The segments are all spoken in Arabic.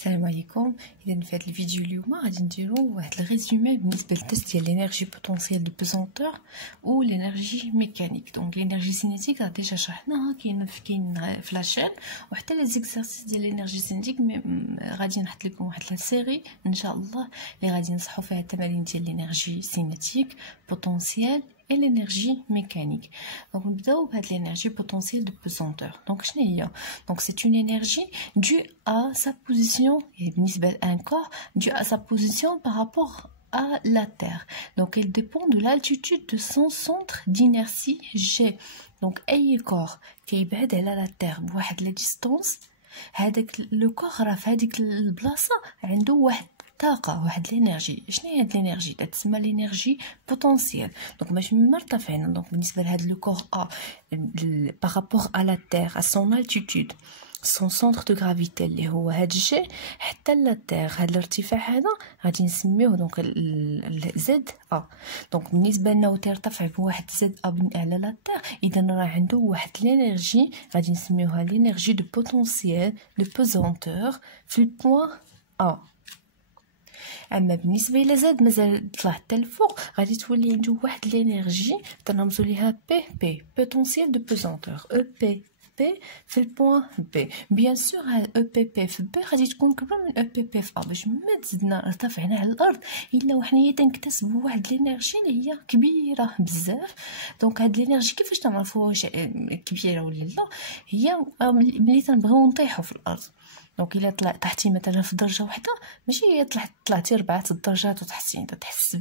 السلام عليكم. اذا في هذا الفيديو اليوم غادي نديرو واحد الريزومي بالنسبه للتست ديال لينيرجي بوتونسييل دو بيزونتور و لينيرجي ميكانيك. دونك لينيرجي سينيتيك ديجا شرحناها، كاين في لاشين، وحتى لي زيكزارسيس ديال لينيرجي سينيتيك غادي نحط لكم واحد لا سيري ان شاء الله اللي غادي نصحوا فيها التمارين ديال لينيرجي سينيتيك بوتونسييل et l'énergie mécanique. Donc on va voir l'énergie potentielle de pesanteur. Donc donc c'est une énergie due à sa position et un corps due à sa position par rapport à la Terre. Donc elle dépend de l'altitude de son centre d'inertie G. Donc أي corps qui يبعد على la Terre بواحد la distance، هذاك لو كور راه في هذيك البلاصه عنده واحد طاقه، واحد لينيرجي. شنو هي هاد لينيرجي؟ تسمى لينيرجي بوتونسييل. دونك باش مرتفعين، دونك بالنسبه لهاد لو كور بارابور ا لا تير ا سون التيتود سون سونتر دو غرافيتي اللي هو هاد الجي حتى لا تير، هاد الارتفاع هذا غادي نسميوه دونك زد ا. دونك بالنسبه لنا ترتفع بواحد زد ا على لا تير، اذا راه عنده واحد لينيرجي غادي نسميوها لينيرجي دو بوتونسييل دو بيزونتور في البوين ا. اما بالنسبه الى زاد مازال طلع حتى الفوق، غادي تولي عنده واحد لينيرجي تنرمزوا ليها بي بوتونسييل دو بيزونتور او بي في البوين بي. بيان سور هاد او بي في بي غادي تكون كبر من او بي في ا، باش ما تزدنا ارتفعنا على الارض الا وحنايا تنكتسبوا واحد لينيرجي اللي هي كبيره بزاف. دونك هاد لينيرجي كيفاش تنعرفوها واش كبيره ولا لا؟ هي ملي تنبغيو نطيحوا في الارض. دونك الا طحتي مثلا في درجه واحده، ماشي هي طلعتي 4 الدرجات وتحسين تحس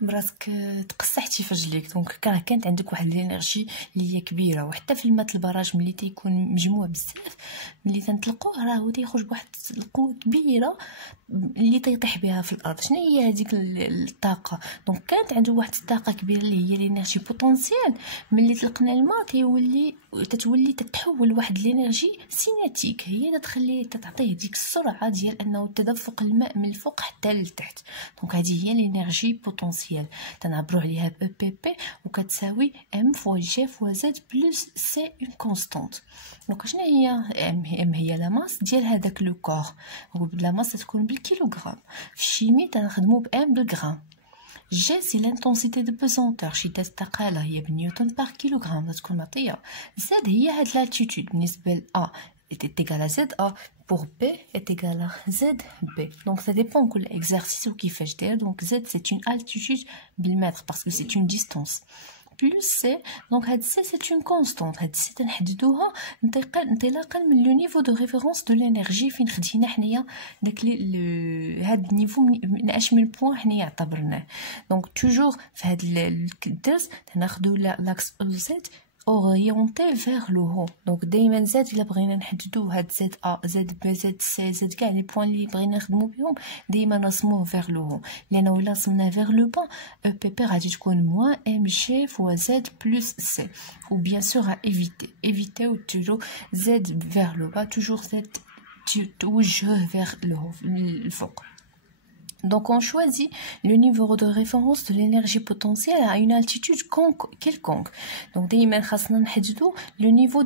براسك تقصحتي في رجليك. دونك راه كانت عندك واحد الانرجي اللي هي كبيره. وحتى في الماء البراج ملي تيكون مجموع بزاف، ملي تنطلقوه راه تيخرج بواحد القوه كبيره اللي تيطيح بها في الارض. شنو هي هذيك الطاقه؟ دونك كانت عنده واحد الطاقه كبيره اللي هي لينيرجي بوتونسييل. ملي طلقنا الماء تتولي تتحول لواحد لينيرجي سينيتيك، هي تخليه تعطيه ديك السرعه ديال انه تدفق الماء من الفوق حتى لتحت. دونك هذه هي لينيرجي بوتونسييل، تنعبروا عليها ب بي بي، وكتساوي ام فوا جي فوا زد بلس سي اون كونستانت. دونك شنو هي ام؟ هي لا ماس ديال هذاك لو كور، ولا ماس تكون بالكيلوغرام. في الشيمي تنخدموا بام بالغرام. G c'est l'intensité de pesanteur، شدة الثقالة هي بنيوتن بار كيلوغرام تكون معطية. Z هي هاد l'altitude بالنسبة ل A est égal à ZA pour B est égal à ZB. Donc ça dépend كل exercice وكيفاش داير. Donc Z c'est une altitude بالمتر parce que c'est une distance. plus C، donc هاد C c'est une constante. هاد C تنحددوها انطلاقا من لو نيفو دو ريفيرونس دو لينيرجي فين خدينا حنايا داك هاد النيفو من اش من بوين حنايا اعتبرناه. دونك توجور في هاد الدرس تناخدو لاكس او زد اورينتي فيغ لو هو. دونك دائما زاد الا بغينا نحددو هاد زد ا زد بي زد سي زد كاع لي بوين اللي بغينا نخدمو بهم دائما نرسموه فيغ لو هو، لان ولا رسمناه فيغ لو با او بي بي غادي تكون موان ام جي فوا زد بلس سي. و بيان سور ايفيتيو توجور زد فيغ لو با، توجور زد توجهه فيغ لو هو الفوق. Donc on choisit le niveau de référence de l'énergie potentielle à une altitude quelconque. Donc دايما خاصنا نحددو le niveau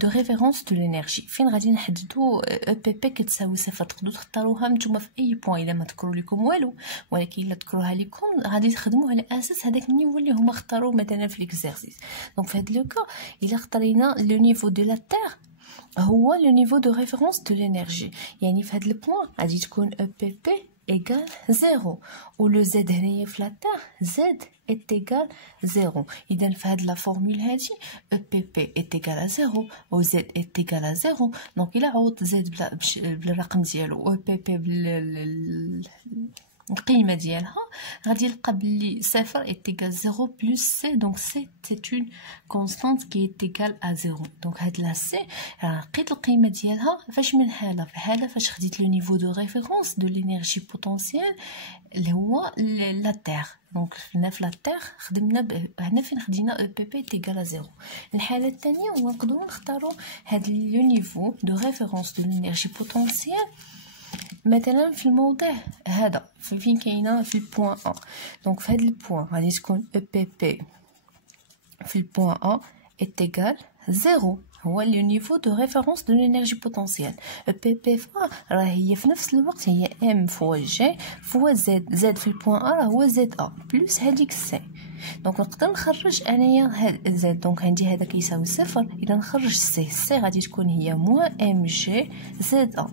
de référence de l'énergie. فين غادي نحددو او بي بي كتساوي صفر. تقدروا تختاروها نتوما في اي بوين الا ما تذكروا لكم والو، ولكن الا تذكروها لكم غادي تخدموا على اساس هذاك النيفو اللي هما اختاروا مثلا في ليكزارسيس. دونك في هذا لو كا الا اختارينا لو نيفو دو لا تير هو لو نيفو دو ريفيرونس دو لينيرجي، يعني في هذا البوين غادي تكون او بي بي égal 0 و لو زد هنايا في لا تير زد est égal 0. اذا في هاد لا فورمول هادي او بي بي est égal à 0 و زد est égal à 0. دونك الا عوضت زد بالرقم ديالو او بي بي القيمه ديالها غادي نلقى بلي صفر est égal 0 plus c. donc c c'est une constante qui est égale à 0. donc هاد لا c لقيت القيمه ديالها فاش من حاله في حاله فاش خديت لو نيفو دو ريفيرونس دو لينيرجي بوتونسييل اللي هو لا تير. دونك هنا في لا تير خدمنا هنا فين خدينا او بي بي تيغال 0. الحاله الثانيه هو نقدروا نختاروا هاد لو نيفو دو ريفيرونس دو لينيرجي بوتونسييل مثلا في الموضع هذا فين كاينه في البوين ا. دونك في هذا البوين غادي تكون او بي بي في البوين ا est égal 0 هو لو نيفو دو ريفيرونس دو لينيرجي بوتونسيال. بي بي فا راه هي في نفس الوقت هي ام فوا جي فوا زد في البوان ا راه هو زد ا بلس هذيك سي. دونك نقدر نخرج انايا هاد زد، دونك عندي هذا كيساوي صفر، اذا نخرج سي غادي تكون هي موان ام جي زد ا.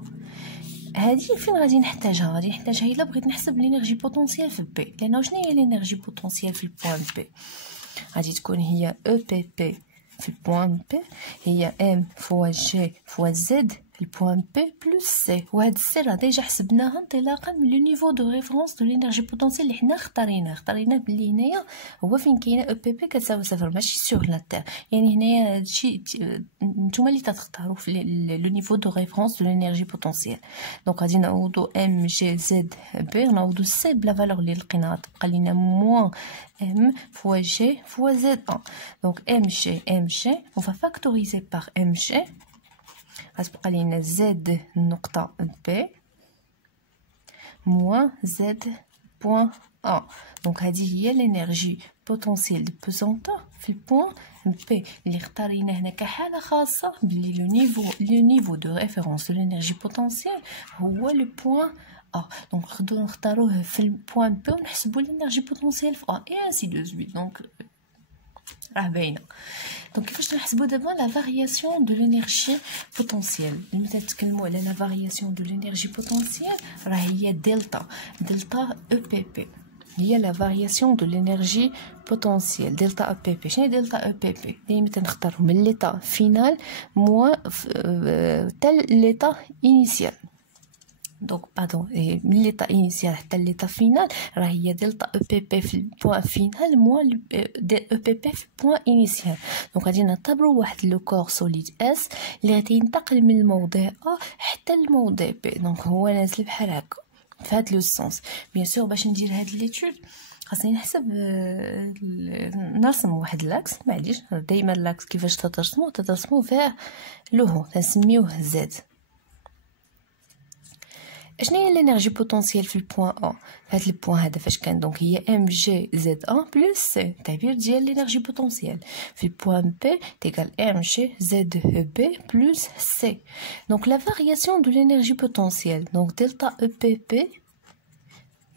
هذه فين غادي نحتاجها؟ غادي نحتاجها الا بغيت نحسب لينيرجي بوتونسيال في بي، لان شنو هي لينيرجي بوتونسيال في البوان بي؟ غادي تكون هي او بي بي في البوان بي هي ام فوا جي فوا زد في البوان بي بلس سي. وهاد السي راه ديجا حسبناها انطلاقا من لو نيفو دو ريفرونس دو لينيرجي بوتونسيال اللي حنا اختاريناه بلي هنايا هو فين كاينه او بي بي كتساوي صفر، ماشي سور لا تير. يعني هنايا هادشي نتوما اللي تختاروا في لو نيفو دو ريفرونس دو لينيرجي بوتونسيال. دونك غادي نعوضو ام جي زد بي، نعوضو سي بلا فالور اللي لقيناها، تبقى لينا موان m fois g fois z1. Donc mg, on va factoriser par mg. غتبقى لينا z نقطة b moins z point a. Donc هذه هي l'énergie potentielle de pesanteur في البوان b اللي اختارينا هنا كحالة خاصة بلي le niveau de référence de l'énergie potentielle هو le point A. Donc نقدروا نختاروه في البوان بي ونحسبوا الانرجي بوتونسيال في A et ainsi de suite. Donc راه باينه. دونك كيفاش نحسبوا دابا لا فارياسيون دو لينيرجي بوتونسيال؟ ملي تتكلموا على لا فارياسيون دو لينيرجي بوتونسيال راه هي دلتا او بي بي، هي لا فارياسيون دو لينيرجي بوتونسيال دلتا او بي بي. شنو دلتا او بي بي؟ دايما تنختاروا من ليطا فينال موان تال ليطا انيسيال. دونك من ليطا انيسيال حتى ليطا فينال راه هي دلتا او بي بي في البوان فينال موان دي او بي بي في البوان انيسيال. دونك غادي نعتبروا واحد لو كور سوليد اس اللي غادي ينتقل من الموضع ا حتى الموضع بي. دونك هو نازل بحال هكا في هاد لو سونس. بيان سور باش ندير هاد ليتود خاصني نحسب نرسم واحد لاكس، معليش دائما لاكس كيفاش ترسموه فيه لو هو تنسميوه زد. اشنو هي الانرجي بوتونسيال في البوان ا؟ هاد البوان هذا فاش كان دونك هي ام جي زد ا بلس سي، تعبير ديال الانرجي بوتونسيال في البوان بي تيكال ام جي زد بي بلس سي. دونك لا فارياسيون دو الانرجي بوتونسيال دونك دلتا او بي بي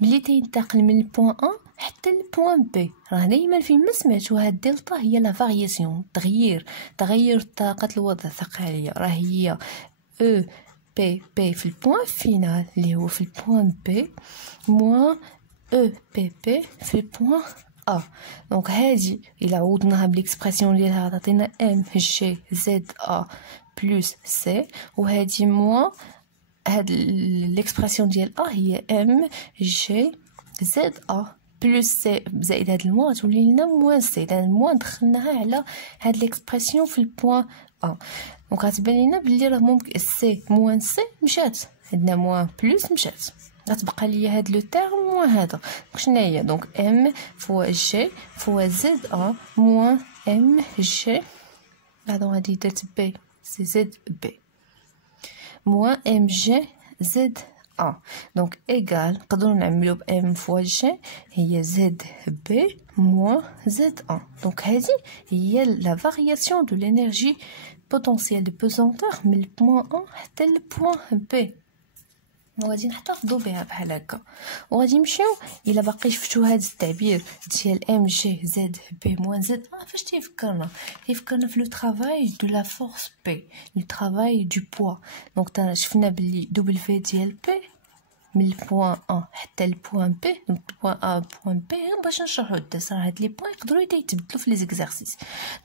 ملي تينتقل من البوان ا حتى البوان بي راه دايما فين ما سمعتو هاد دلتا هي لا فارياسيون، تغير طاقه الوضع الثقاليه، راه هي او بي بي في البوان فينال اللي هو في البوان بي موان او بي بي في البوان ا. دونك هادي الا عوضناها بالاكسبرسيون ديالها تعطينا ام جي زد ا بلس سي، وهادي موان هاد الاكسبرسيون ديال ا هي ام جي زد ا بلس سي زائد هاد الموان تولي لنا موان سي. اذا الموان دخلناها على هاد الاكسبرسيون في البوان ا. دونك غتبان لينا بلي راه ممكن سي موان سي مشات، عندنا موان بلس مشات، غتبقى ليا هاد لو تيرم موان هذا. شنو هي؟ دونك ام فوا جي فوا زد ا موان ام جي بعدا غادي درت بي سي زد بي موان ام جي زد ا. دونك ايغال نقدروا نعملو ب ام فوا جي هي زد بي موان زد ا. دونك هذه هي لا فارياسيون دو لينيرجي بوتونسيال دو بوزونتور من البوان ا حتى البوان بي. وغادي نحتفظوا بها بحال هكا، وغادي نمشيو الا باقي شفتوا هذا التعبير ديال ام جي زد بي موان زد ا فاش تيفكرنا في لو طرافاي دو لا فورس بي، لو طرافاي دو بوا. دونك شفنا بلي دبليو ديال بي من البوان ا حتى البوان بي، دونك البوان ا بوان بي باش نشرحوا الدرس راه هاد لي بوين يقدروا يتبدلوا في لي زيكزارسيس.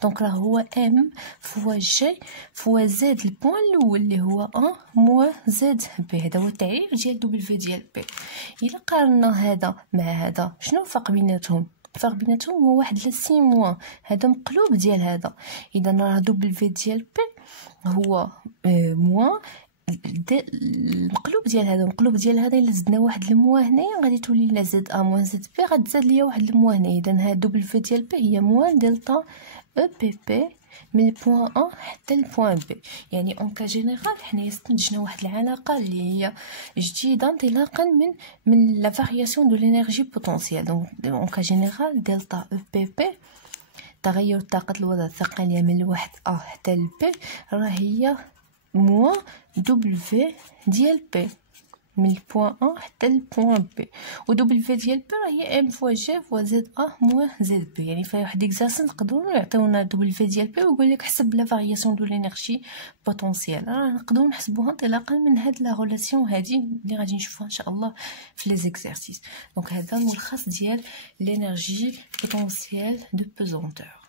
دونك راه هو ام فوا جي فوا زد البوان الاول اللي هو ا موان زد بي، هذا هو التعريف ديال دبليو ديال بي. الا قارنا هذا مع هذا شنو الفرق بيناتهم؟ الفرق بيناتهم هو واحد لا سي موان، هذا مقلوب ديال هذا. اذا راه دبليو ديال بي هو موان المقلوب ديال هذا، المقلوب ديال هذا الا زدنا واحد الموا هنايا غادي تولي لنا زد ا موان زد بي، غتزاد ليا واحد الموا هنايا. اذا هاد دبليو ديال بي هي موان دلتا او بي بي من البوان ا حتى البوان بي. يعني اون كا جينيرال حنايا استنتجنا واحد العلاقه اللي هي جديده انطلاقا من لا فارياسيون دو لينيرجي بوتونسيال. دونك اون كا جينيرال دلتا او بي بي تغير طاقة الوضع الثقيلية من الواحد أ حتى لبي راه هي موان دبليو ديال بي، من البوان أ حتى البوان بي. و دبليو ديال بي راه هي ام فوا جي فوا زد أ موان زد بي. يعني في واحد اكزارسيس نقدروا يعطيونا دبليو ديال بي ويقول لك حسب لا فارياسيون دو لينيرجي بوتونسييل. راه نقدروا نحسبوها انطلاقا من هاد لا ريلاسيون هادي اللي غادي نشوفوها ان شاء الله في لي زيكزارسيس. دونك هذا ملخص ديال لينيرجي بوتونسييل دو بيزونتور.